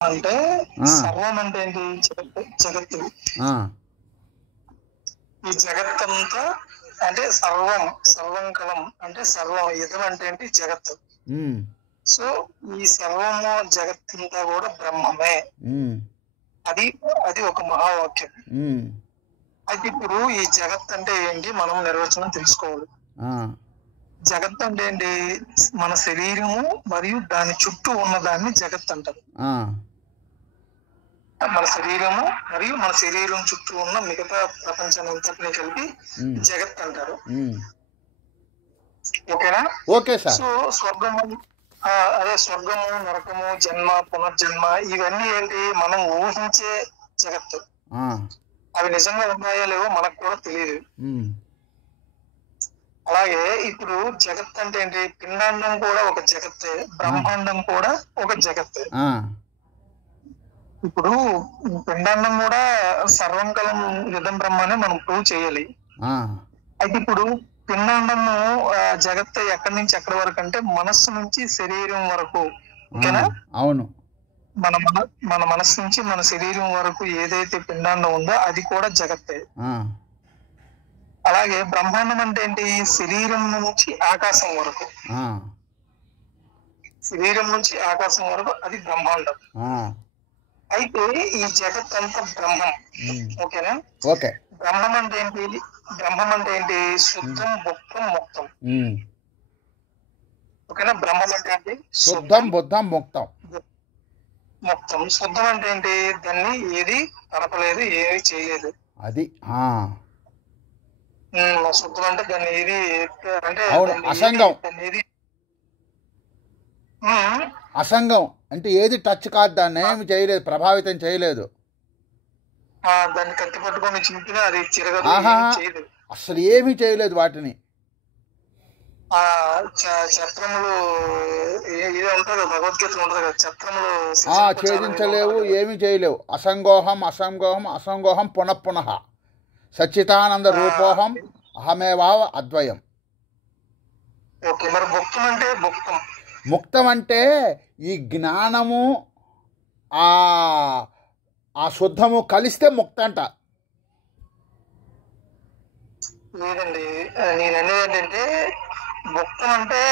అంటే సర్వం అంటే ఏంటి? జగత్తు. ఈ జగత్తంతా అంటే సర్వంకలం అంటే సర్వం. ఇదం అంటే ఏంటి? జగత్తు. సో ఈ సర్వము జగత్తంతా కూడా బ్రహ్మమే. అది అది ఒక మహావాక్యం. అయితే ఇప్పుడు ఈ జగత్ అంటే ఏంటి మనం నిర్వచనం తెలుసుకోవాలి. జగత్ అంటే ఏంటి? మన శరీరము మరియు దాని చుట్టూ ఉన్న దాన్ని జగత్ అంటారు. మన శరీరము మరియు మన శరీరం చుట్టూ ఉన్న మిగతా ప్రపంచాన్ని అంతటిని కలిపి జగత్ అంటారు. ఓకేనా? Okay sir. సో స్వర్గము, అదే స్వర్గము, నరకము, జన్మ, పునర్జన్మ ఇవన్నీ ఏంటి? మనం ఊహించే జగత్తు. అవి నిజంగా ఉన్నాయో లేవో మనకు కూడా తెలియదు. అలాగే ఇప్పుడు జగత్ అంటే ఏంటి? పిండాండం కూడా ఒక జగత్తే, బ్రహ్మాండం కూడా ఒక జగత్తే. ఇప్పుడు పిండాండం కూడా సర్వంకలం ఇదం బ్రహ్మనే మనం ప్రూవ్ చేయాలి. అయితే ఇప్పుడు పిండాండము జగత్ ఎక్కడి నుంచి ఎక్కడి వరకు అంటే మనస్సు నుంచి శరీరం వరకు. ఓకేనా? అవును. మన మనస్సు నుంచి మన శరీరం వరకు ఏదైతే పిండాండం ఉందో అది కూడా జగత్తే. అలాగే బ్రహ్మాండం అంటే ఏంటి? శరీరం నుంచి ఆకాశం వరకు. శరీరం నుంచి ఆకాశం వరకు అది బ్రహ్మాండం. అయితే ఈ జగత్ అంతా బ్రహ్మం. ఓకేనా? ఓకే. బ్రహ్మం అంటే ఏంటి? బ్రహ్మం అంటే ఏంటి? శుద్ధం, బుద్ధం, ముక్తం. ఓకేనా? బ్రహ్మం అంటే ఏంటి? శుద్ధం, బుద్ధం, ముక్తం. ముక్తం. శుద్ధం అంటే ఏంటి? దాన్ని ఏది కలపలేదు, ఏది చేయలేదు. అది శుద్ధం అంటే దాన్ని ఏది అంటే అసంగం. అసంగం అంటే ఏది టచ్ కాదు, దాన్ని ఏమి చేయలేదు, ప్రభావితం చేయలేదు. దాన్ని కత్తి పట్టుకొని చింపినా అది చిరగదు, అసలు ఏమీ చేయలేదు వాటిని. చత్రములు ఇది ఉంటుంది కదా, భగవద్గీతలు ఉంటుంది కదా, చత్రములు ఛేదించలేవు, ఏమీ చేయలేవు. అసంగోహం అసంగోహం అసంగోహం పునఃపునః సచ్చితానంద రూపోహం అహమేవావ అద్వయం. మరి భుక్తం అంటే? ముక్తం అంటే ఈ జ్ఞానము ఆ శుద్ధము కలిస్తే ముక్తంట. లేదండి, నేను అనేది ఏంటంటే ముక్తం అంటే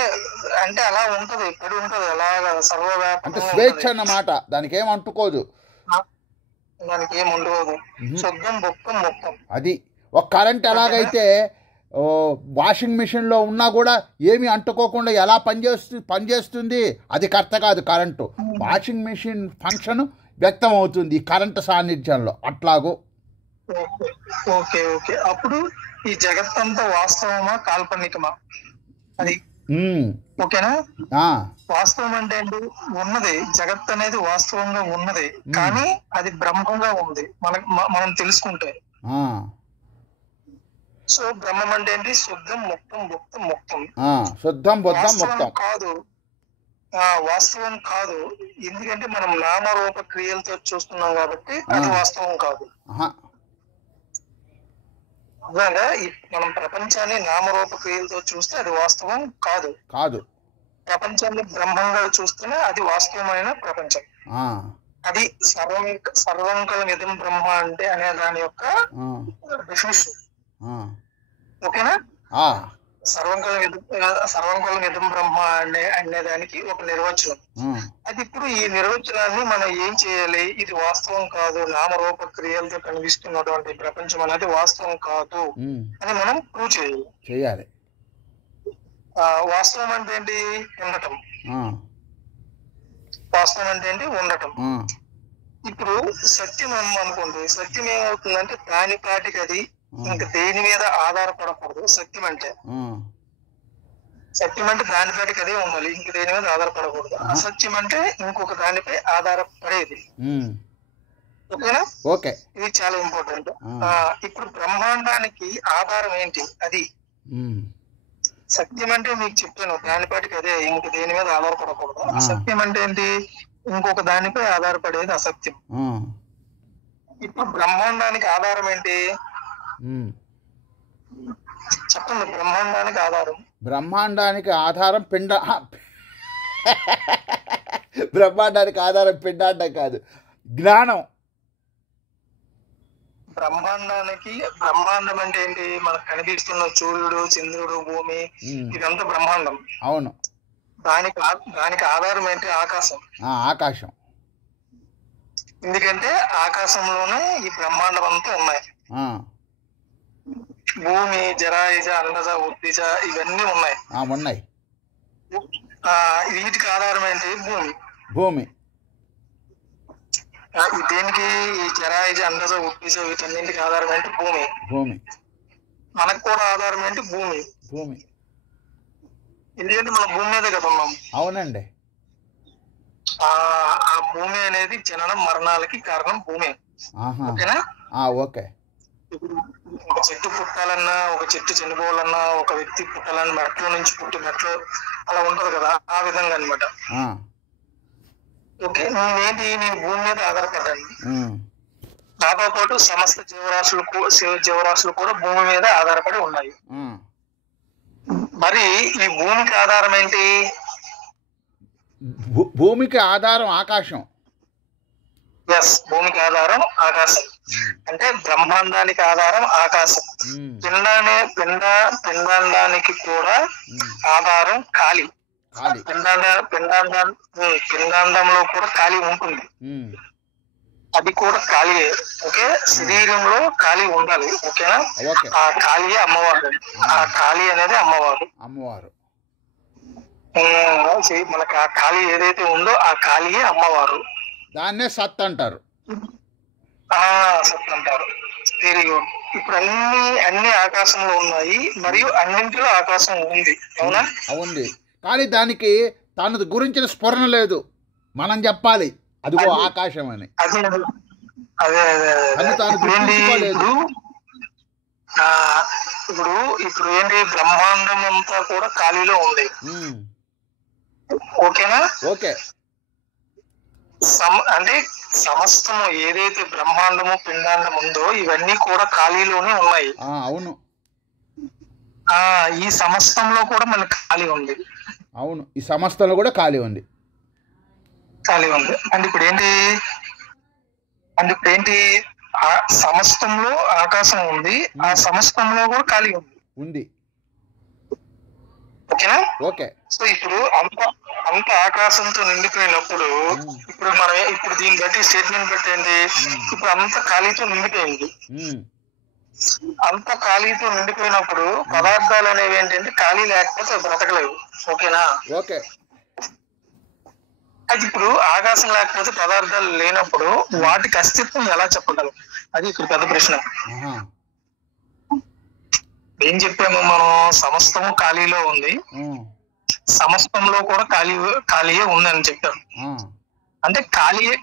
అంటే అలా ఉంటది, ఎప్పుడు ఉంటది, అలాగా సర్వవ్యాపకం అంటే స్వేచ్ఛ అన్నమాట, దానికి ఏం అంటుకోదు. దానికి ఏం ఉండదు. శుద్ధం, భుక్తం, ముక్తం. అది ఒక కరెంట్ ఎలాగైతే వాషింగ్ మిషన్లో ఉన్నా కూడా ఏమి అంటుకోకుండా ఎలా పనిచేస్తుంది, అది కరెక్ట్ కాదు కరెంటు. వాషింగ్ మిషన్ ఫంక్షన్ వ్యక్తం అవుతుంది ఈ కరెంటు సాన్నిధ్యంలో. అట్లాగూ ఓకే ఓకే. అప్పుడు ఈ జగత్తంతా వాస్తవమా కాల్పనికమా? అది ఓకేనా? వాస్తవం అంటే ఏంటి? ఉన్నది, జగత్ అనేది వాస్తవంగా ఉన్నది, కానీ అది బ్రహ్మంగా ఉంది మనం తెలుసుకుంటే. సో బ్రహ్మం అంటే ఏంటి? శుద్ధం, ముక్తం, భుక్తం, ముక్తం. శుద్ధం, బుద్ధం, ముక్తం కాదు, వాస్తవం కాదు. ఎందుకంటే మనం నామరూప క్రియలతో చూస్తున్నాం కాబట్టి అది వాస్తవం కాదు. అలాగా మనం ప్రపంచాన్ని నామరూప క్రియలతో చూస్తే అది వాస్తవం కాదు. ప్రపంచాన్ని బ్రహ్మంగా చూస్తేనే అది వాస్తవమైన ప్రపంచం. అది సర్వంకలం ఇదం బ్రహ్మ అంటే అనే దాని యొక్క డెఫినిషన్. ఓకేనా? సర్వంకలం ఇదం బ్రహ్మ అనే దానికి ఒక నిర్వచనం. అది ఇప్పుడు ఈ నిర్వచనాన్ని మనం ఏం చేయాలి? ఇది వాస్తవం కాదు, నామరూప క్రియలతో కనిపిస్తున్నటువంటి ప్రపంచం అనేది వాస్తవం కాదు అని మనం ప్రూవ్ చేయాలి. వాస్తవం అంటే ఏంటి? ఉండటం. వాస్తవం అంటే ఏంటి? ఉండటం. ఇప్పుడు సత్యం అనుకోండి, సత్యం ఏమవుతుందంటే దాని పాటికి అది ఇంకా దేని మీద ఆధారపడకూడదు. సత్యం అంటే దాని పాటికి అదే ఉండాలి, ఇంక దేని మీద ఆధారపడకూడదు. అసత్యం అంటే ఇంకొక దానిపై ఆధారపడేది. ఓకేనా? ఇది చాలా ఇంపార్టెంట్. ఇప్పుడు బ్రహ్మాండానికి ఆధారం ఏంటి? అది సత్యం అంటే మీకు చెప్పాను, దానిపాటికి అదే, ఇంక దేని మీద ఆధారపడకూడదు. అసత్యం అంటే ఏంటి? ఇంకొక దానిపై ఆధారపడేది అసత్యం. ఇప్పుడు బ్రహ్మాండానికి ఆధారం ఏంటి? చెప్పండి. బ్రహ్మాండానికి ఆధారం పిండ బ్రహ్మాండానికి ఆధారం పిండాండం కాదు, జ్ఞానం. బ్రహ్మాండం అంటే ఏంటి? మనకు కనిపిస్తున్న సూర్యుడు, చంద్రుడు, భూమి, ఇదంతా బ్రహ్మాండం. అవును. దానికి ఆధారం ఏంటి? ఆకాశం. ఆకాశం. ఎందుకంటే ఆకాశంలోనే ఈ బ్రహ్మాండం అంతా ఉన్నాయి. భూమి, జరాయుజ, అండజ, ఉద్భిజ ఇవన్నీ ఉన్నాయి. వీటికి ఆధారం ఏంటి? భూమి. దేనికి? ఈ జరాయుజ, అండజ, ఉద్భిజ వీటన్నింటికి ఆధారం ఏంటి? భూమి. మనకు కూడా ఆధారం ఏంటి? భూమి. ఎందుకంటే మనం భూమి మీదే కదా ఉన్నాం. అవునండి. ఆ భూమి అనేది జననం మరణాలకి కారణం భూమి. ఓకేనా? ఓకే. ఒక చెట్టు పుట్టాలన్నా, ఒక చెట్టు చనిపోవాలన్నా, ఒక వ్యక్తి పుట్టాలన్నా మెట్లో నుంచి పుట్టి మెట్లో అలా ఉంటది కదా, ఆ విధంగా అనమాట. ఓకే. నేనేంటి? నేను భూమి మీద ఆధారపడ్డాను. నాతో పాటు సమస్త జీవరాశులు కూడా భూమి మీద ఆధారపడి ఉన్నాయి. మరి ఈ భూమికి ఆధారం ఏంటి? భూమికి ఆధారం ఆకాశం. భూమికి ఆధారం ఆకాశం. అంటే బ్రహ్మాండానికి ఆధారం ఆకాశం. పిండాండానికి కూడా ఆధారం గాలి. పిండాండంలో కూడా గాలి ఉంటుంది, అది కూడా గాలియే. ఓకే. శరీరంలో గాలి ఉండాలి. ఓకేనా? ఆ గాలియే అమ్మవారు. ఆ గాలి అనేది అమ్మవారు. మనకు ఆ గాలి ఏదైతే ఉందో ఆ గాలియే అమ్మవారు. దాన్నే సత్ అంటారు. సత్ అంటారు. Very good. ఇప్పుడు అన్ని ఆకాశంలో ఉన్నాయి, మరియు అన్నింటిలో ఆకాశం ఉంది. అవునా? ఉంది. కానీ దానికి తన గురించిన స్ఫురణ లేదు. మనం చెప్పాలి అదిగో ఆకాశం అని. అదే ఇప్పుడు ఏంటి? బ్రహ్మాండం అంతా కూడా ఖాళీలో ఉంది. ఓకేనా? ఓకే. అంటే సమస్తము ఏదైతే బ్రహ్మాండము, పిండాండం ఉందో ఇవన్నీ కూడా ఖాళీలోనే ఉన్నాయి. అవును. ఈ సమస్తంలో కూడా మనకి ఖాళీ ఉంది. అవును, ఈ సమస్తంలో కూడా ఖాళీ ఉంది. అంటే ఇప్పుడు ఏంటి? ఆ సమస్తంలో ఆకాశం ఉంది, ఆ సమస్తంలో కూడా ఖాళీ ఉంది. ఓకేనా? ఓకే. సో ఇప్పుడు అంత ఆకాశంతో నిండిపోయినప్పుడు ఇప్పుడు దీన్ని బట్టి స్టేట్మెంట్ బట్టి ఏంటి? ఇప్పుడు అంత ఖాళీతో నిండిపోయింది. అంత ఖాళీతో నిండిపోయినప్పుడు పదార్థాలు అనేవి ఏంటంటే ఖాళీ లేకపోతే బ్రతకలేవు. ఓకేనా? ఓకే. అది ఇప్పుడు ఆకాశం లేకపోతే పదార్థాలు లేనప్పుడు వాటికి అస్తిత్వం ఎలా చెప్పగలం? అది ఇప్పుడు పెద్ద ప్రశ్న. ఏం చెప్పాము మనం? సమస్తము ఖాళీలో ఉంది, సమస్తంలో కూడా ఖాళీయే ఉందని చెప్పాము. అంటే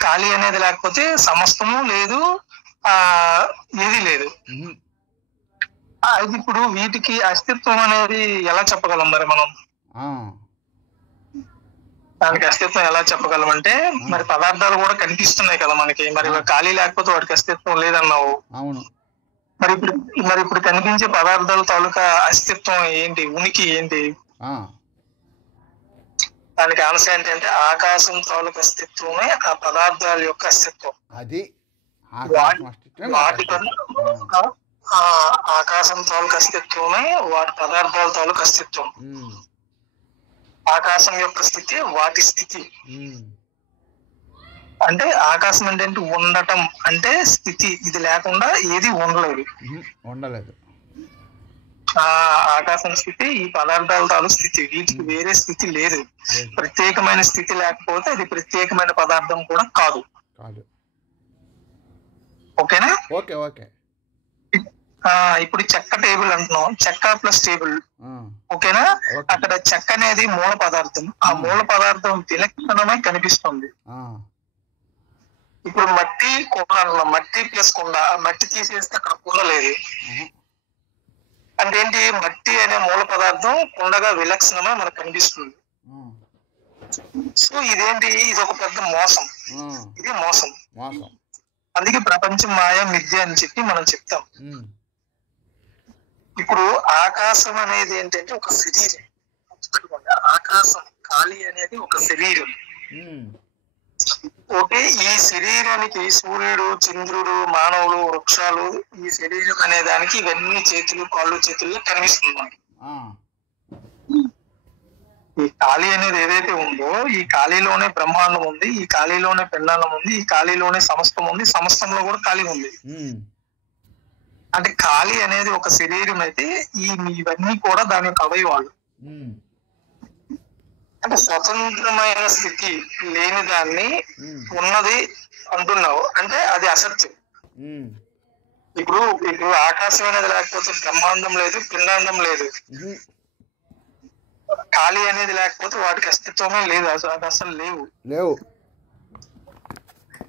ఖాళీ అనేది లేకపోతే సమస్తము లేదు, ఏది లేదు. అది ఇప్పుడు వీటికి అస్తిత్వం అనేది ఎలా చెప్పగలం మరి మనం? దానికి అస్తిత్వం ఎలా చెప్పగలం అంటే, మరి పదార్థాలు కూడా కనిపిస్తున్నాయి కదా మనకి, మరి ఖాళీ లేకపోతే వాటికి అస్తిత్వం లేదన్నావు. మరి ఇప్పుడు కనిపించే పదార్థాల తాలూకా అస్తిత్వం ఏంటి? ఉనికి ఏంటి? దానికి ఆన్సర్ ఏంటంటే ఆకాశం తాలూకా అస్తిత్వమే ఆ పదార్థాల యొక్క అస్తిత్వం. అది ఆకాశం తాలూకా అస్తిత్వమే వాటి పదార్థాల తాలూకా అస్తిత్వం. ఆకాశం యొక్క స్థితి వాటి స్థితి. అంటే ఆకాశం అంటే ఉండటం అంటే స్థితి. ఇది లేకుండా ఏది ఉండలేదు. ఆకాశం స్థితి ఈ పదార్థాల తాలూకు స్థితి. వీటికి వేరే స్థితి లేదు. ప్రత్యేకమైన స్థితి లేకపోతే అది ప్రత్యేకమైన పదార్థం కూడా కాదు. ఓకేనా? ఓకే. ఓకే. ఇప్పుడు చెక్క టేబుల్ అంటున్నాం, చెక్క ప్లస్ టేబుల్. ఓకేనా? అక్కడ చెక్క అనేది మూల పదార్థం. ఆ మూల పదార్థం విలక్షణమై కనిపిస్తుంది. ఇప్పుడు మట్టి కుండ అంటున్నాం, మట్టి ప్లస్ కుండ. ఆ మట్టి తీసేస్తే అక్కడ కుండ లేదు. అంటే ఏంటి? మట్టి అనే మూల పదార్థం కుండగా విలక్షణమై మనకు కనిపిస్తుంది. సో ఇదేంటి? ఇది ఒక పెద్ద మోసం. ఇది మోసం. అందుకే ప్రపంచం మాయ మిథ్య అని చెప్పి మనం చెప్తాం. ఇప్పుడు ఆకాశం అనేది ఏంటంటే ఒక శరీరం. ఆకాశం ఖాళీ అనేది ఒక శరీరం. ఓకే, ఈ శరీరానికి సూర్యుడు, చంద్రుడు, మానవులు, వృక్షాలు, ఈ శరీరం అనే దానికి ఇవన్నీ చేతులు, కాళ్ళు, చేతుల్లో కనిపిస్తున్నాయి. ఈ ఖాళీ అనేది ఏదైతే ఉందో ఈ ఖాళీలోనే బ్రహ్మాండం ఉంది, ఈ ఖాళీలోనే పిండాండం ఉంది, ఈ ఖాళీలోనే సమస్తం ఉంది, సమస్తంలో కూడా ఖాళీ ఉంది. అంటే ఖాళీ అనేది ఒక శరీరం అయితే ఇవన్నీ కూడా దాని యొక్క అవయవాలు. అంటే స్వతంత్రమైన స్థితి లేని దాన్ని ఉన్నది అంటున్నావు అంటే అది అసత్యం. ఇప్పుడు ఆకాశం అనేది లేకపోతే బ్రహ్మాండం లేదు, పిండాండం లేదు. ఖాళీ అనేది లేకపోతే వాటికి అస్తిత్వమే లేదు, అది అసలు లేవు.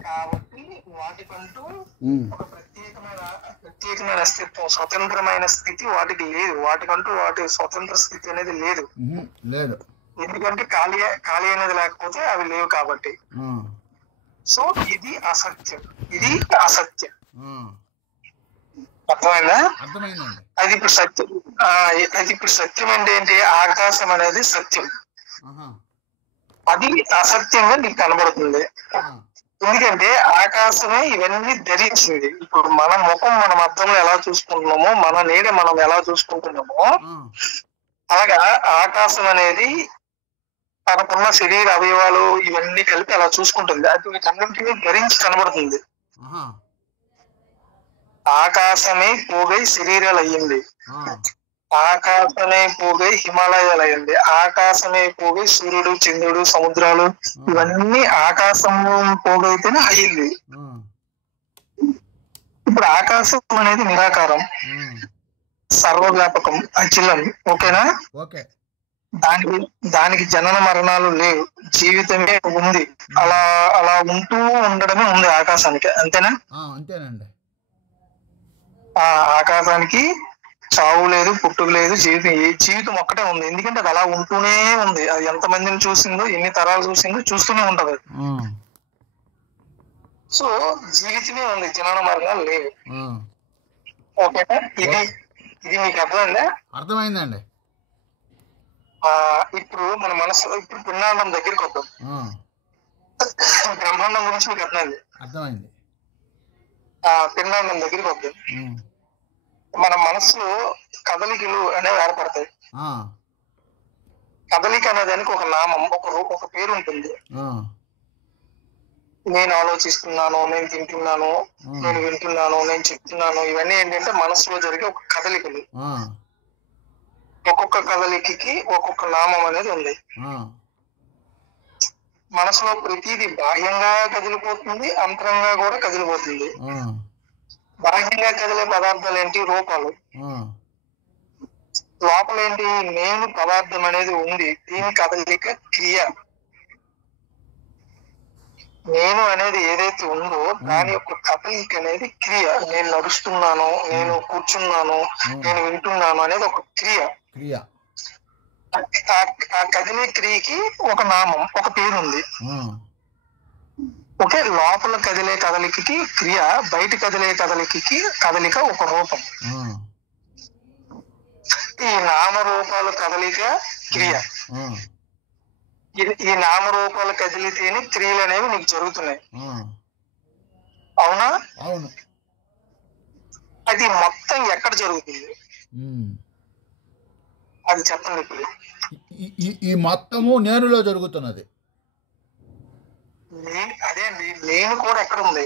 కాబట్టి వాటికంటూ ఒక ప్రత్యేకమైన అస్తిత్వం, స్వతంత్రమైన స్థితి వాటికి లేదు. వాటికంటూ వాటి స్వతంత్ర స్థితి అనేది లేదు. ఎందుకంటే ఖాళీ అనేది లేకపోతే అవి లేవు కాబట్టి. సో ఇది అసత్యం. అర్థమైందా? అది ఇప్పుడు సత్యం. సత్యం అంటే ఏంటి? ఆకాశం అనేది సత్యం, అది అసత్యంగా నీకు కనబడుతుంది. ఎందుకంటే ఆకాశమే ఇవన్నీ ధరించింది. ఇప్పుడు మన ముఖం మనం అర్థంలో ఎలా చూసుకుంటున్నామో, మన నీడ మనం ఎలా చూసుకుంటున్నామో, అలాగా ఆకాశం అనేది తనకున్న శరీర అవయవాలు ఇవన్నీ కలిపి అలా చూసుకుంటుంది. అది వీటన్నింటినీ ధరించి కనబడుతుంది. ఆకాశమే పోగై శరీరాలు అయ్యింది, ఆకాశమే పోగై హిమాలయాలు అయ్యింది, ఆకాశమే పోగై సూర్యుడు, చంద్రుడు, సముద్రాలు ఇవన్నీ ఆకాశం పోగైతేనే అయ్యింది. ఇప్పుడు ఆకాశం అనేది నిరాకారం, సర్వవ్యాపకం, అఖిలం. ఓకేనా? దానికి జనన మరణాలు లేవు, జీవితమే ఉంది. అలా ఉంటూ ఉండడమే ఉంది ఆకాశానికి. అంతేనా? అంతేనండి. ఆకాశానికి చావు లేదు, పుట్టుక లేదు, జీవితం ఒక్కటే ఉంది. ఎందుకంటే అది అలా ఉంటూనే ఉంది. అది ఎంత మందిని చూసిందో, ఎన్ని తరాలు చూసిందో చూస్తూనే ఉంటది. సో జీవితమే ఉంది, జనన మరణాలు లేవు. ఓకేనా? ఇది మీకు అర్థమైందా? అర్థమైందండి. ఇప్పుడు మన మనసులో ఇప్పుడు పిండాండం దగ్గరికి వద్దాం. బ్రహ్మాండం గురించి మీకు అర్థమైంది. పిండాండం దగ్గరికి వద్దాం. మన మనసులో కదలికలు అనేవి ఏర్పడతాయి. కదలిక అనేదానికి ఒక నామం, ఒక పేరు ఉంటుంది. నేను ఆలోచిస్తున్నాను, నేను తింటున్నాను, నేను వింటున్నాను, నేను చెప్తున్నాను, ఇవన్నీ ఏంటంటే మనసులో జరిగే ఒక కదలికలు. ఒక్కొక్క కదలికకి ఒక్కొక్క నామం అనేది ఉంది. మనసులో ప్రతిదీ బాహ్యంగా కదిలిపోతుంది, అంతరంగా కూడా కదిలిపోతుంది. బాహ్యంగా కదిలే పదార్థాలు ఏంటి? రూపాలు. లోపల ఏంటి? నేను పదార్థం అనేది ఉంది, దీని కదలిక క్రియ. నేను అనేది ఏదైతే ఉందో దాని యొక్క కదలిక అనేది క్రియ. నేను నడుస్తున్నాను, నేను కూర్చున్నాను, నేను వింటున్నాను అనేది ఒక క్రియ. ఆ కదిలే క్రియకి ఒక నామం, ఒక పేరు ఉంది. ఓకే, లోపల కదిలే కదలికకి క్రియ, బయట కదిలే కదలిక ఒక రూపం. ఈ నామరూపాల కదలిక క్రియ. ఈ నామరూపాలు కదిలితేనే క్రియలు అనేవి నీకు జరుగుతున్నాయి. అవునా? అవును. అది మొత్తం ఎక్కడ జరుగుతుంది అది చెప్పండి. ఇప్పుడు ఈ మొత్తము నేనులో జరుగుతున్నది. అదే అండి, నేను కూడా ఎక్కడ ఉంది?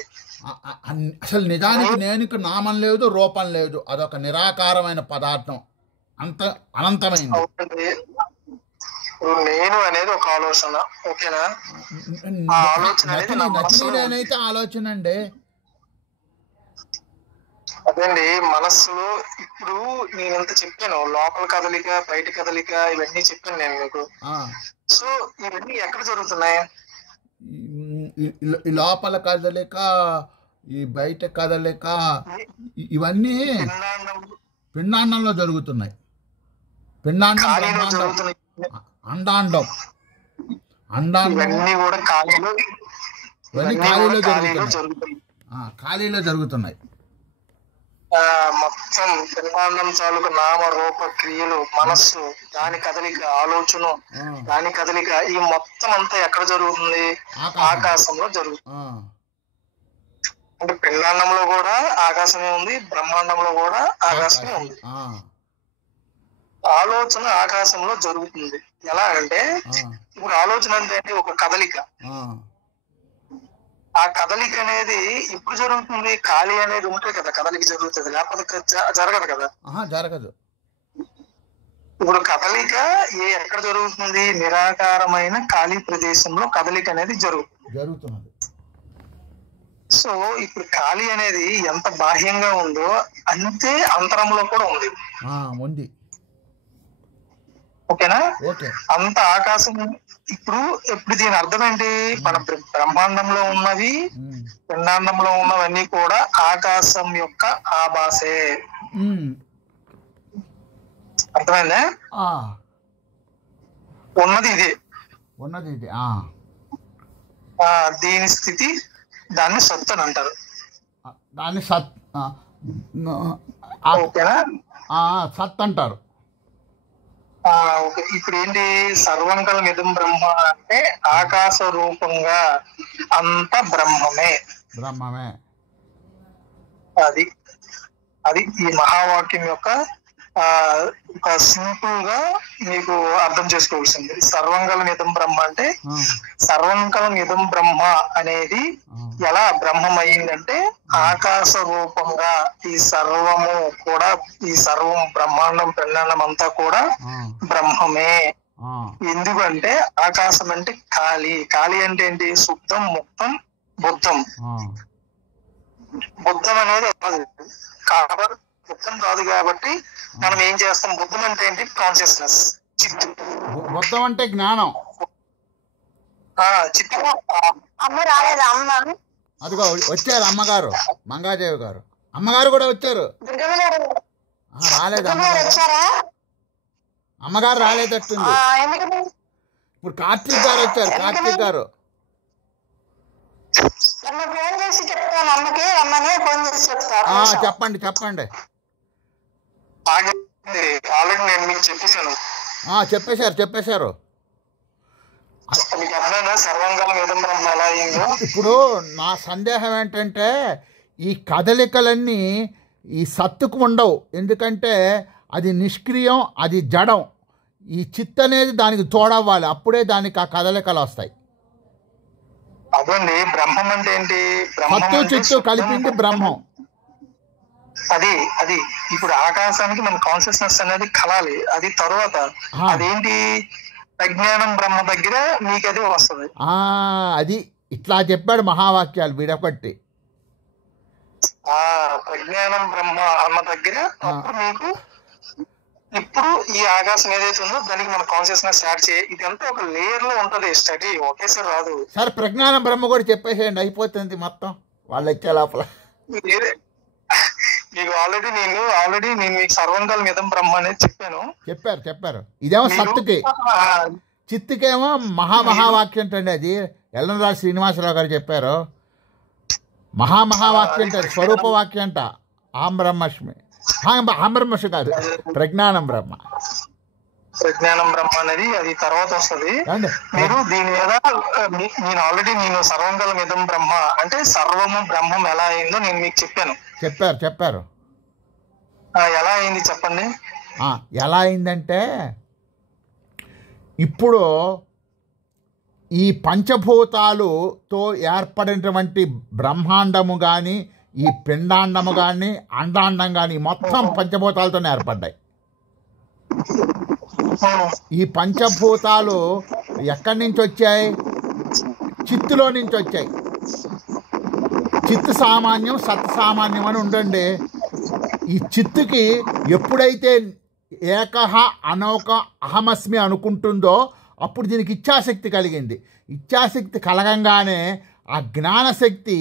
అసలు నిజానికి నేనుకి నామం లేదు, రూపం లేదు, అదొక నిరాకారమైన పదార్థం, అంత అనంతమైంది. నేను అనేది ఒక ఆలోచన. ఓకేనా? నేనైతే ఆలోచన అండి. అదేండి, మనస్సులో ఇప్పుడు నేను ఎంత చెప్పాను, లోపల కదలిక, బయట కదలిక, ఇవన్నీ చెప్పాను నేను మీకు. సో ఇవన్నీ ఎక్కడ జరుగుతున్నాయి? ఈ లోపల కదలిక, ఈ బయట కదలిక, ఇవన్నీ పిండాండంలో జరుగుతున్నాయి. పిండాండం, అండాండం, ఇవన్నీ కూడా ఖాళీలో జరుగుతున్నాయి. మొత్తం బ్రహ్మాండం తాలూకు నామ రూప క్రియలు, మనస్సు, దాని కదలిక, ఆలోచన, దాని కదలిక, ఈ మొత్తం అంతా ఎక్కడ జరుగుతుంది? ఆకాశంలో జరుగుతుంది. అంటే పిండాండంలో కూడా ఆకాశమే ఉంది, బ్రహ్మాండంలో కూడా ఆకాశమే ఉంది. ఆలోచన ఆకాశంలో జరుగుతుంది. ఎలా అంటే ఇప్పుడు ఆలోచన అంటే ఒక కదలిక. ఆ కదలిక అనేది ఇప్పుడు జరుగుతుంది. ఖాళీ అనేది ఉంటే కదా కదలిక జరుగుతుంది, లేకపోతే జరగదు కదా. జరగదు. ఇప్పుడు కదలిక ఎక్కడ జరుగుతుంది? నిరాకారమైన ఖాళీ ప్రదేశంలో కదలిక అనేది జరుగుతుంది. సో ఇప్పుడు ఖాళీ అనేది ఎంత బాహ్యంగా ఉందో అంతే అంతరంలో కూడా ఉంది. ఓకేనా? అంత ఆకాశం. ఇప్పుడు దీని అర్థం ఏంటి? మన బ్రహ్మాండంలో ఉన్నవి, పిండాండంలో ఉన్నవన్నీ కూడా ఆకాశం యొక్క ఆభాసే. అర్థమైందా? ఉన్నది ఇదే. దీని స్థితి, దాన్ని సత్ అని అంటారు. ఓకేనా? సత్ అంటారు. ఇప్పుడు ఏంటి? సర్వంకల నిధం బ్రహ్మ అంటే ఆకాశ రూపంగా అంత బ్రహ్మమే. అది ఈ మహావాక్యం యొక్క ఒక సింపుల్ గా మీకు అర్థం చేసుకోవాల్సింది. సర్వంకల నిధం బ్రహ్మ అంటే సర్వంకల నిధం బ్రహ్మ అనేది ఎలా బ్రహ్మం అయ్యిందంటే ఆకాశ రూపంగా ఈ సర్వము కూడా, ఈ సర్వం బ్రహ్మాండం పిండాండం అంతా కూడా బ్రహ్మమే. ఎందుకంటే ఆకాశం అంటే ఖాళీ. ఖాళీ అంటే ఏంటి? శుద్ధం, ముక్తం, బుద్ధం. బుద్ధం అనేది కాబట్టి బుద్ధం కాదు. కాబట్టి మనం ఏం చేస్తాం? బుద్ధం అంటే ఏంటి? కాన్షియస్నెస్, చిత్తు. బుద్ధం అంటే జ్ఞానం. చిత్తు. అదిగో వచ్చారు అమ్మగారు, మంగాదేవి గారు. అమ్మగారు కూడా వచ్చారు. రాలేదు అమ్మగారు రాలేదట్టుంది. ఇప్పుడు కార్తీక్ గారు వచ్చారు. కార్తీక్ గారు చెప్పండి. చెప్పేశారు. ఇప్పుడు నా సందేహం ఏంటంటే ఈ కదలికలన్నీ ఈ సత్తుకు ఉండవు. ఎందుకంటే అది నిష్క్రియం, అది జడం. ఈ చిత్ అనేది దానికి తోడవ్వాలి, అప్పుడే దానికి ఆ కదలికలు వస్తాయి. అదండి బ్రహ్మం అంటే ఏంటి? సత్తు చిత్తు కలిపింది బ్రహ్మం. అది ఇప్పుడు ఆకాశానికి మన కాన్షియస్నెస్ అనేది కలాలి. అది తర్వాత అదేంటి? ప్రజ్ఞానం బ్రహ్మ దగ్గర మీకు అది వస్తుంది. అది ఇట్లా చెప్పాడు మహావాక్యాలు వీడొకటి. ప్రజ్ఞానం బ్రహ్మ అన్న దగ్గర అప్పుడు మీకు ఇప్పుడు ఈ ఆకాశం ఏదైతే ఉందో దానికి మన కాన్షియస్నెస్ యాడ్ చేయి. ఇదంతా ఒక లేయర్ లో ఉంటది. స్టడీ ఒకేసారి రాదు. సార్ ప్రజ్ఞానం బ్రహ్మ కూడా చెప్పేసేయండి, అయిపోతుంది మొత్తం. వాళ్ళు వచ్చే లోపల మీకు ఆల్రెడీ నేను మీకు సర్వంకాల మిదం బ్రహ్మ అనేది చెప్పారు. ఇదేమో సత్తుకి, చిత్తుకేమో మహావాక్యం అండి. అది ఎల్లంరాజు శ్రీనివాసరావు గారు చెప్పారు. మహావాక్యం అంటారు, స్వరూప వాక్యం అంట. ఆం బ్రహ్మస్మి, ఆం బ్రహ్మస్మి కాదు, ప్రజ్ఞానం బ్రహ్మ అనేది అది తర్వాత వస్తుంది. మీరు దీని మీద నేను సర్వంకాల మిదం బ్రహ్మ అంటే సర్వము బ్రహ్మం ఎలా అయిందో నేను మీకు చెప్పారు. ఎలా అయింది చెప్పండి. ఎలా అయిందంటే ఇప్పుడు ఈ పంచభూతాలుతో ఏర్పడినటువంటి బ్రహ్మాండము కానీ, ఈ పిండాండము కానీ, అండాండం కానీ మొత్తం పంచభూతాలతోనే ఏర్పడ్డాయి. ఈ పంచభూతాలు ఎక్కడి నుంచి వచ్చాయి? చిత్తులో నుంచి వచ్చాయి. చిత్తు సామాన్యం, సత్ సామాన్యం అని ఉండండి. ఈ చిత్తుకి ఎప్పుడైతే ఏకహ అనోక అహమస్మి అనుకుంటుందో అప్పుడు దీనికి ఇచ్ఛాశక్తి కలిగింది. ఇచ్ఛాశక్తి కలగంగానే ఆ జ్ఞానశక్తి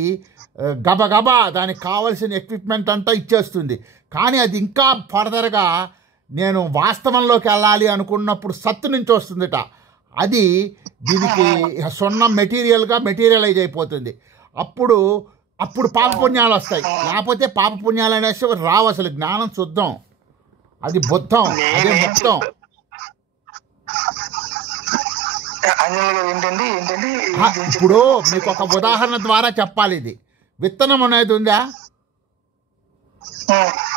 గబగబా దానికి కావలసిన ఎక్విప్మెంట్ అంతా ఇచ్చేస్తుంది. కానీ అది ఇంకా ఫర్దర్గా నేను వాస్తవంలోకి వెళ్ళాలి అనుకున్నప్పుడు సత్తు నుంచి వస్తుందిట. అది దీనికి సున్నం మెటీరియల్గా మెటీరియలైజ్ అయిపోతుంది. అప్పుడు అప్పుడు పాపపుణ్యాలు వస్తాయి. లేకపోతే పాపపుణ్యాలు అనేసి రావు. అసలు జ్ఞానం శుద్ధం, అది బుద్ధం, అదే ముక్తం. ఇప్పుడు మీకు ఒక ఉదాహరణ ద్వారా చెప్పాలి. ఇది విత్తనం అనేది ఉందా,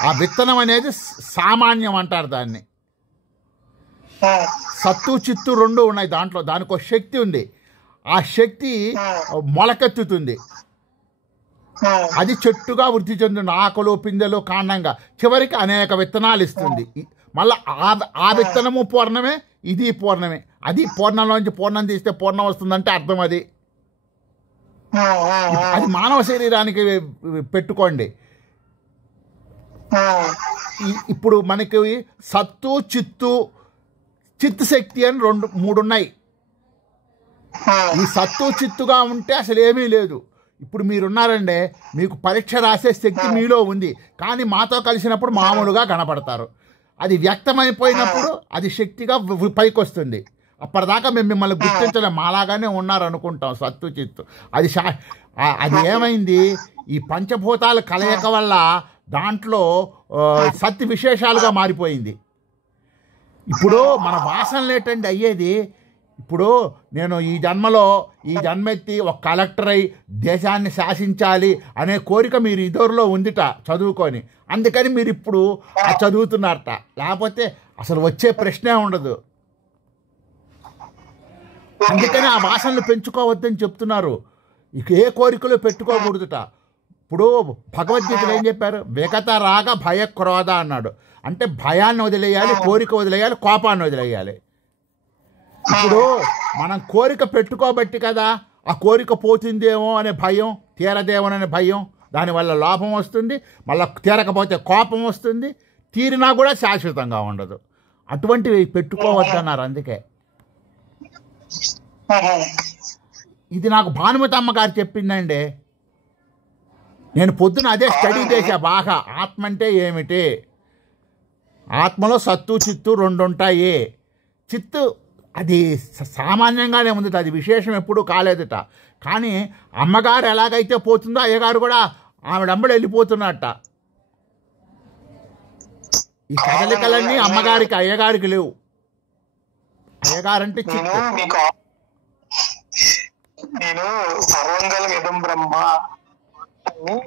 ఆ విత్తనం అనేది సామాన్యం అంటారు దాన్ని. సత్తు చిత్తు రెండు ఉన్నాయి దాంట్లో. దానికి ఒక శక్తి ఉంది. ఆ శక్తి మొలకెత్తుతుంది, అది చెట్టుగా వృద్ధి చెందుతుంది, ఆకులు పిందెలు కాండంగా, చివరికి అనేక విత్తనాలు ఇస్తుంది. మళ్ళీ ఆ విత్తనము పూర్ణమే, ఇది పూర్ణమే. అది పూర్ణంలోంచి పూర్ణం తీస్తే పూర్ణం వస్తుందంటే అర్థం అది. అది మానవ శరీరానికి పెట్టుకోండి. ఇప్పుడు మనకి సత్తు చిత్తు చిత్తు శక్తి అని మూడు ఉన్నాయి. ఈ సత్తు చిత్తుగా ఉంటే అసలు ఏమీ లేదు. ఇప్పుడు మీరున్నారంటే మీకు పరీక్ష రాసే శక్తి మీలో ఉంది, కానీ మాతో కలిసినప్పుడు మామూలుగా కనపడతారు. అది వ్యక్తమైపోయినప్పుడు అది శక్తిగా పైకి వస్తుంది. అప్పటిదాకా మేము మిమ్మల్ని గుర్తించలేం, మాలాగానే ఉన్నారు అనుకుంటాం సత్తు చిత్తు. అది ఏమైంది, ఈ పంచభూతాల కలయిక వల్ల దాంట్లో సత్తు విశేషాలుగా మారిపోయింది. ఇప్పుడు మన వాసనలు ఏంటండి అయ్యేది. ఇప్పుడు నేను ఈ జన్మెత్తి ఒక కలెక్టర్ అయి దేశాన్ని శాసించాలి అనే కోరిక మీరు ఇద్దరిలో ఉందిట చదువుకొని, అందుకని మీరు ఇప్పుడు చదువుతున్నారట. లేకపోతే అసలు వచ్చే ప్రశ్నే ఉండదు. అందుకని ఆ వాసనలు పెంచుకోవద్దని చెప్తున్నారు. ఇక ఏ కోరికలు పెట్టుకోకూడదుట. ఇప్పుడు భగవద్గీతలో ఏం చెప్పారు, విగత రాగ భయ క్రోధ అన్నాడు. అంటే భయాన్ని వదిలేయాలి, కోరిక వదిలేయాలి, కోపాన్ని వదిలేయాలి. ఇప్పుడు మనం కోరిక పెట్టుకోబట్టి కదా ఆ కోరిక పోతుందేమో అనే భయం, తీరదేమోననే భయం, దానివల్ల లోపం వస్తుంది. మళ్ళీ తీరకపోతే కోపం వస్తుంది, తీరినా కూడా శాశ్వతంగా ఉండదు. అటువంటివి పెట్టుకోవద్దన్నారు. అందుకే ఇది నాకు భానుమతి అమ్మగారు చెప్పిందండి. నేను పొద్దున అదే స్టడీ చేశా బాగా. ఆత్మ అంటే ఏమిటి, ఆత్మలో సత్తు చిత్తు రెండు ఉంటాయి. చిత్తు అది సామాన్యంగానే ఉంది, అది విశేషం ఎప్పుడూ కాలేదుట. కానీ అమ్మగారు ఎలాగైతే పోతుందో అయ్యగారు కూడా ఆవిడంబడి వెళ్ళిపోతున్నట్ట. ఈ కదలికలన్నీ అమ్మగారికి, అయ్యగారికి లేవు. అయ్యగారంటే చిత్తు. నేను సర్వంగలం ఇదం బ్రహ్మ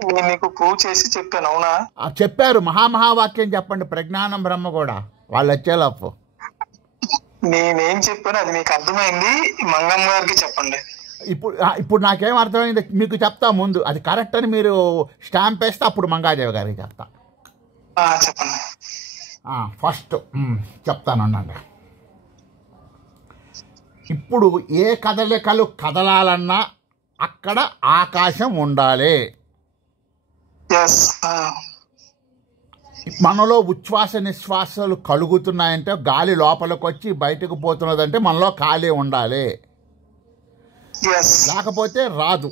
అని నీకు ప్రూవ్ చేసి చెప్పాను, అవునా? చెప్పారు. మహామహావాక్యం చెప్పండి, ప్రజ్ఞానం బ్రహ్మ కూడా వాళ్ళు వచ్చేలోపు. నేనేం చెప్పాను అది మీకు అర్థమైంది, మంగమ్మ గారికి చెప్పండి. ఇప్పుడు నాకేం అర్థమైంది మీకు చెప్తా. ముందు అది కరెక్ట్ అని మీరు స్టాంప్ వేస్తే అప్పుడు మంగాదేవి గారికి చెప్తా. చెప్పండి. ఫస్ట్ చెప్తానండి. ఇప్పుడు ఏ కదలికలు కదలాలన్నా అక్కడ ఆకాశం ఉండాలి. మనలో ఉచ్ఛ్వాస నిశ్వాసాలు కలుగుతున్నాయంటే గాలి లోపలికి వచ్చి బయటకు పోతున్నదంటే మనలో ఖాళీ ఉండాలి, లేకపోతే రాదు.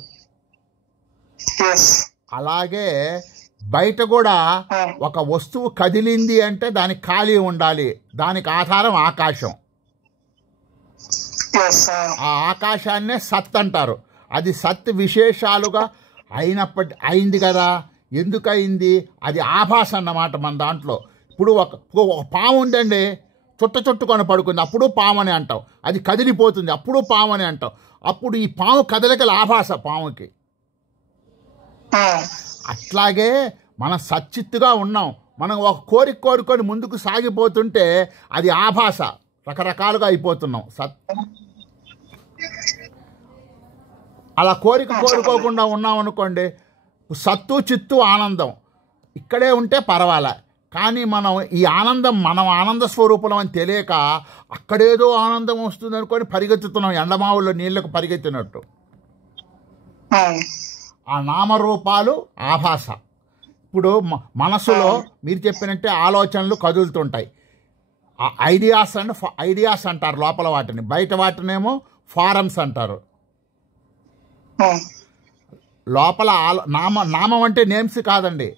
అలాగే బయట కూడా ఒక వస్తువు కదిలింది అంటే దానికి ఖాళీ ఉండాలి, దానికి ఆధారం ఆకాశం. ఆ ఆకాశాన్నే సత్ అంటారు. అది సత్ విశేషాలుగా అయింది కదా. ఎందుకయింది, అది ఆభాస అన్నమాట మన దాంట్లో. ఇప్పుడు ఒక పాము ఉందండి, చుట్టుకొని పడుకుంది, అప్పుడు పాము అని అంటాం. అది కదిలిపోతుంది, అప్పుడు పాము అని అంటాం. అప్పుడు ఈ పాము కదలికల ఆభాస పాముకి. అట్లాగే మనం సచ్చిత్తుగా ఉన్నాం. మనం ఒక కోరుకొని ముందుకు సాగిపోతుంటే అది ఆభాస, రకరకాలుగా అయిపోతున్నాం. అలా కోరుకోకుండా ఉన్నాం అనుకోండి, సత్తు చిత్తు ఆనందం ఇక్కడే ఉంటే పర్వాలే. కానీ మనం ఈ ఆనందం మనం ఆనంద స్వరూపం అని తెలియక అక్కడేదో ఆనందం వస్తుంది అనుకొని పరిగెత్తుతున్నాం, ఎండమావుల్లో నీళ్లకు పరిగెత్తినట్టు. ఆ నామరూపాలు ఆభాస. ఇప్పుడు మనసులో మీరు చెప్పినట్టే ఆలోచనలు కదులుతుంటాయి. ఐడియాస్ అంటారు లోపల వాటిని, బయట వాటినేమో ఫారమ్స్ అంటారు. లోపల నామం అంటే నేమ్స్ కాదండి,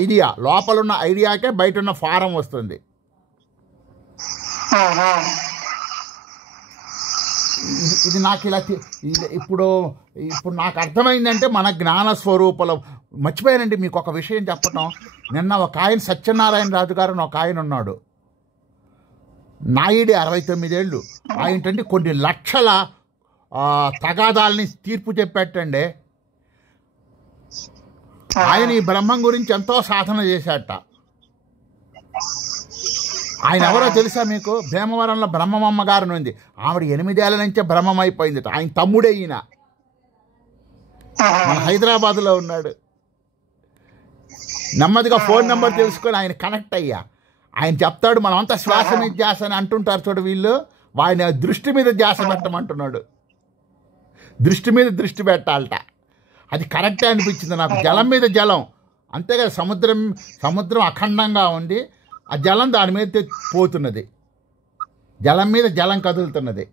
ఐడియా. లోపలున్న ఐడియాకే బయట ఉన్న ఫారం వస్తుంది. ఇది నాకు ఇలా ఇప్పుడు నాకు అర్థమైందంటే మన జ్ఞాన స్వరూపలం. మర్చిపోయానండి మీకు ఒక విషయం చెప్పటం. నిన్న ఒక ఆయన సత్యనారాయణ రాజు గారు అని ఒక ఆయన ఉన్నాడు, నాయుడి 69 ఏళ్ళు. ఆయనంటే కొన్ని లక్షల తగాదాలని తీర్పు చెప్పేటండి. ఆయన ఈ బ్రహ్మం గురించి ఎంతో సాధన చేశాట. ఆయన ఎవరో తెలుసా మీకు? భీమవరంలో బ్రహ్మమ్మ గారు ఉంది. ఆవిడ 8 ఏళ్ల నుంచే బ్రహ్మం అయిపోయింది. ఆయన తమ్ముడే ఈయన, మన హైదరాబాద్లో ఉన్నాడు. నెమ్మదిగా ఫోన్ నెంబర్ తెలుసుకొని ఆయన కనెక్ట్ అయ్యా. ఆయన చెప్తాడు, మనమంతా శ్వాస మీద ధ్యాస అని అంటుంటారు చూడు వీళ్ళు, ఆయన దృష్టి మీద ధ్యాస పెట్టమంటున్నాడు. దృష్టి మీద దృష్టి పెట్టాలట. అది కరెక్టే అనిపించింది నాకు. జలం మీద జలం అంతే కదా, సముద్రం అఖండంగా ఉండి ఆ జలం దాని మీద పోతున్నది, జలం మీద జలం కదులుతున్నది.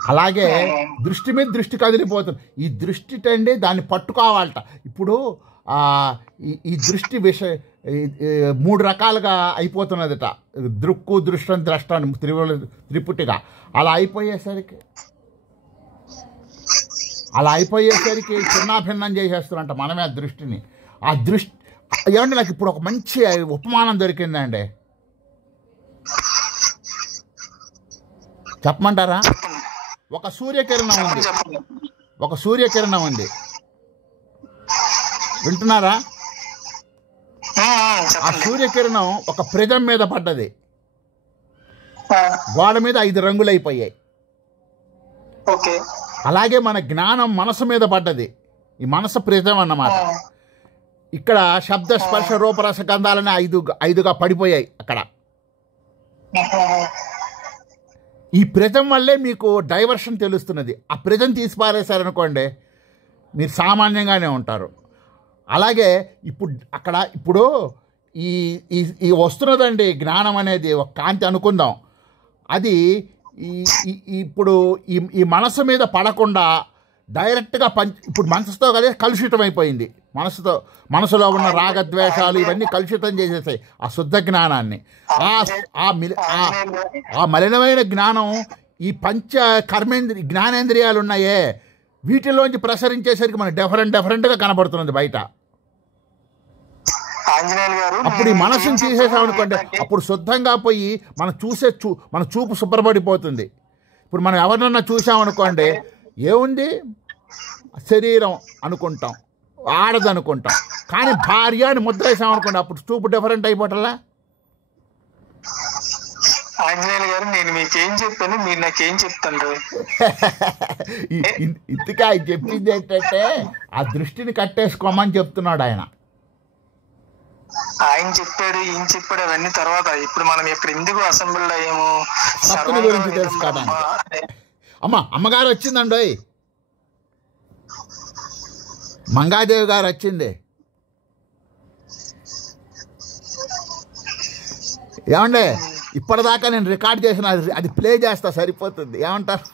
అలాగే దృష్టి మీద దృష్టి కదిలిపోతుంది. ఈ దృష్టి అండి దాన్ని పట్టుకోవాలట. ఇప్పుడు ఈ దృష్టి 3 రకాలుగా అయిపోతున్నదట. దృక్కు దృష్టం ద్రష్టం త్రిపుటిగా అలా అయిపోయేసరికి చిన్నాభిన్నం చేసేస్తున్నట్ట మనమే ఆ దృష్టిని. ఆ దృష్టి ఏమంటే నాకు ఇప్పుడు ఒక మంచి ఉపమానం దొరికిందండి, చెప్పమంటారా? ఒక సూర్యకిరణం ఉంది, వింటున్నారా? ఆ సూర్యకిరణం ఒక ప్రిజం మీద పడ్డది, గోడ మీద 5 రంగులు అయిపోయాయి. అలాగే మన జ్ఞానం మనసు మీద పడ్డది. ఈ మనసు ప్రిజం అన్నమాట. ఇక్కడ శబ్ద స్పర్శ రూపరస గంధాలని 5గా పడిపోయాయి అక్కడ. ఈ ప్రిజం వల్లే మీకు డైవర్షన్ తెలుస్తున్నది. ఆ ప్రిజం తీసి పారేశారనుకోండి మీరు సామాన్యంగానే ఉంటారు. అలాగే ఇప్పుడు ఈ వస్తున్నదండి జ్ఞానం అనేది ఒక కాంతి అనుకుందాం. అది ఇప్పుడు ఈ మనసు మీద పడకుండా డైరెక్ట్గా ఇప్పుడు మనసుతో కలిసి కలుషితం అయిపోయింది. మనసులో ఉన్న రాగద్వేషాలు ఇవన్నీ కలుషితం చేసేసాయి ఆ శుద్ధ జ్ఞానాన్ని. ఆ మలినమైన జ్ఞానం ఈ జ్ఞానేంద్రియాలు ఉన్నాయే వీటిలోంచి ప్రసరించేసరికి మనకు డిఫరెంట్గా కనబడుతున్నది బయట. అప్పుడు ఈ మనసుని తీసేసామనుకోండి, అప్పుడు శుద్ధంగా పోయి మన చూపు శుభ్రపడిపోతుంది. ఇప్పుడు మనం ఎవరినన్నా చూసామనుకోండి, ఏముంది శరీరం అనుకుంటాం, ఆడదనుకుంటాం. కానీ భార్య అని ముద్ర వేసామనుకోండి, అప్పుడు చూపు డిఫరెంట్ అయిపోవటంలా. ఆంజనేయులు గారు, నేను మీకేం చెప్పాను, మీరు నాకేం చెప్తాను? ఇంతకా ఆయన చెప్పింది ఏంటంటే ఆ దృష్టిని కట్టేసుకోమని చెప్తున్నాడు ఆయన. ఆయన చెప్పాడు, ఈయన చెప్పాడు, అవన్నీ తర్వాత. ఇప్పుడు మనం ఇక్కడ ఎందుకు అసెంబ్లీ అయ్యాము? సత్తుని గురించి తెలుసుకోవడానికి. అమ్మగారు వచ్చిందండి, మంగాదేవి గారు వచ్చింది. ఏమండే, ఇప్పటిదాకా నేను రికార్డ్ చేసిన అది ప్లే చేస్తా, సరిపోతుంది. ఏమంటారు?